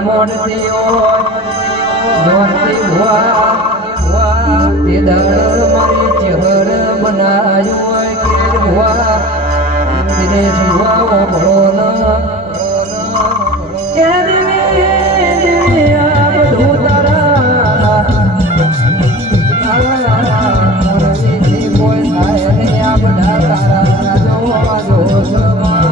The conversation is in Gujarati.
મોડતી હોય જોનતી ભુવા તે દળ મારી ચહેર બનાયું હોય કે ભુવા દિનેશ ભુવા ભળો ન કે દિને આ બધું તારા મોરવી કોઈ થાય ને આ બધા તારા જોવા જો